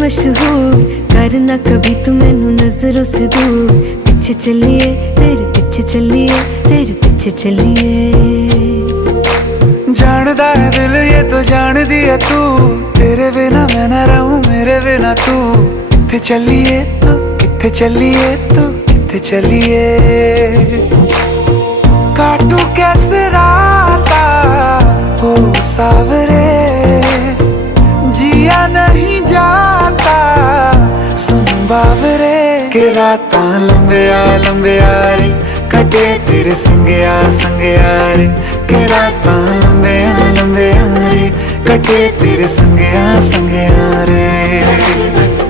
मशहूर, करना कभी तू मैनू नजरों से दूर। पीछे चलिए तेरे पीछे चलिए, तेरे पीछे चलिए। जानदा है दिल ये तो जान दिया तू, तेरे बिना मैं ना रहूं मेरे बिना तू। किथे चलिए तू, किथे चलिए तू, किथे चलिए। काटू कैसे राता हो सावरे, जिया नहीं जाता सुन बावरे। के रातां लंबिया लंबिया रे, कटे तेरे संगया संगया रे। के रातां लंबिया लंबिया रे, कटे तेरे संगया संगया रे।